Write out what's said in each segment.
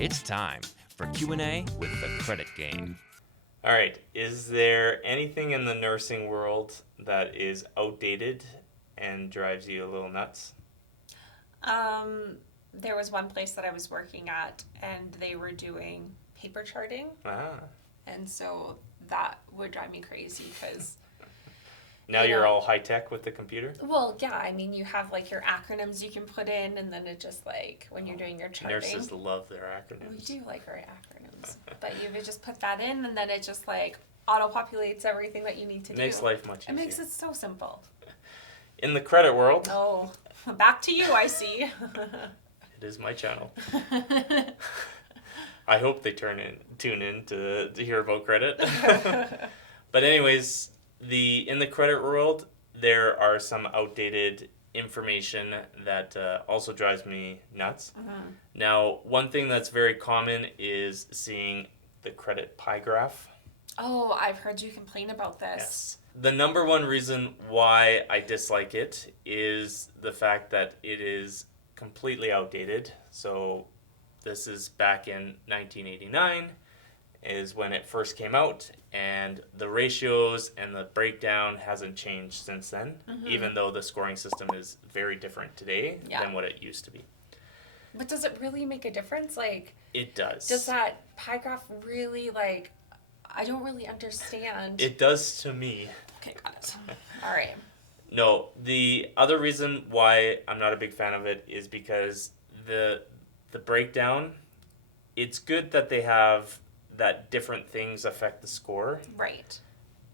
It's time for Q&A with the Credit Game. All right, is there anything in the nursing world that is outdated and drives you a little nuts? There was one place that I was working at, and they were doing paper charting, and so that would drive me crazy because... Now you're all high-tech with the computer? Well, yeah, I mean, you have, like, your acronyms you can put in, and then it just, like, when you're doing your charting... Nurses love their acronyms. We do like our acronyms. But you would just put that in, and then it just, like, auto-populates everything that you need to do. It makes life much easier. It makes it so simple. In the credit world... Oh, back to you, I see. It is my channel. I hope they tune in to hear about credit. But anyways... In the credit world, there are some outdated information that also drives me nuts. Now, one thing that's very common is seeing the credit pie graph. Oh, I've heard you complain about this. Yes. The number one reason why I dislike it is the fact that it is completely outdated. So this is back in 1989. Is when it first came out, and the ratios and the breakdown hasn't changed since then, even though the scoring system is very different today than what it used to be. But does it really make a difference? Like, it does. Does that pie graph really, like, I don't really understand. It does to me. Okay, got it. All right. No, the other reason why I'm not a big fan of it is because the breakdown, it's good that they have that different things affect the score. Right.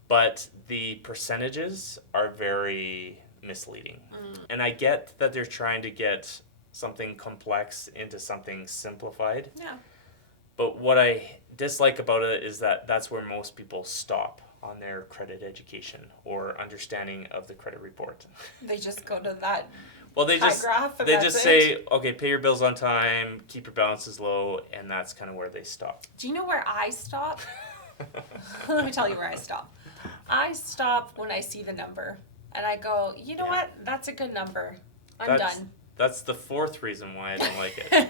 But the percentages are very misleading. And I get that they're trying to get something complex into something simplified. Yeah. But what I dislike about it is that that's where most people stop on their credit education or understanding of the credit report. They just go to that graph and they just say, okay, pay your bills on time, keep your balances low, and that's kind of where they stop. Do you know where I stop? Let me tell you where I stop. I stop when I see the number, and I go, you know what? That's a good number. I'm done. That's the fourth reason why I don't like it.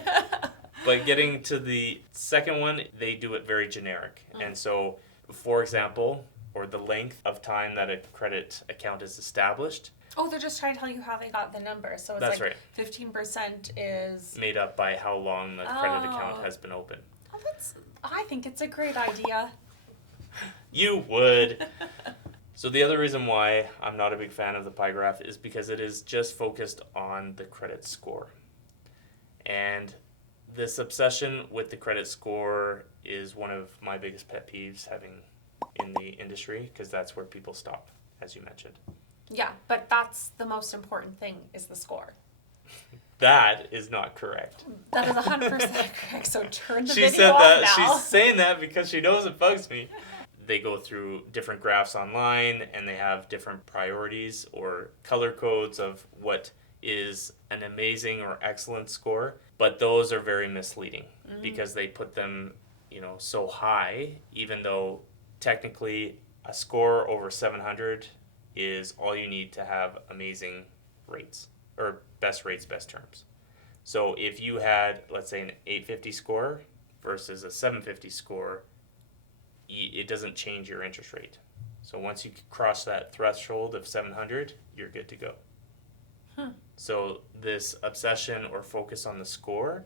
But getting to the second one, they do it very generic. And so, for example, or the length of time that a credit account is established. Oh, they're just trying to tell you how they got the number. So it's that's like right. 15% is... made up by how long the credit account has been open. Oh, I think it's a great idea. You would. So the other reason why I'm not a big fan of the pie graph is because it is just focused on the credit score. And this obsession with the credit score is one of my biggest pet peeves having in the industry, because that's where people stop, as you mentioned. Yeah, but that's the most important thing, is the score. That is not correct. That is 100% correct, so turn the She video said off that. now. She's saying that because she knows it bugs me. They go through different graphs online, and they have different priorities or color codes of what is an amazing or excellent score, but those are very misleading because they put them, so high, even though technically a score over 700 is all you need to have amazing rates, or best rates, best terms. So if you had, let's say, an 850 score versus a 750 score, it doesn't change your interest rate. So once you cross that threshold of 700, you're good to go. So this obsession or focus on the score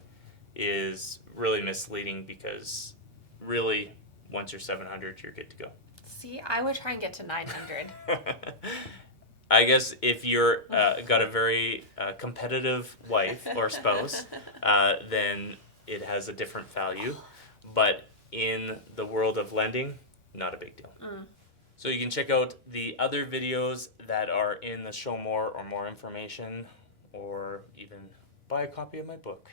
is really misleading, because really, once you're 700, you're good to go. See, I would try and get to 900. I guess if you're got a very competitive wife or spouse, then it has a different value. But in the world of lending, not a big deal. So you can check out the other videos that are in the show more or more information, or even buy a copy of my book.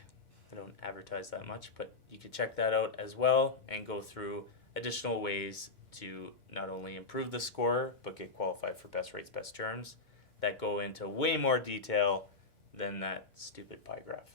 I don't advertise that much, but you can check that out as well and go through additional ways to not only improve the score, but get qualified for best rates, best terms that go into way more detail than that stupid pie graph.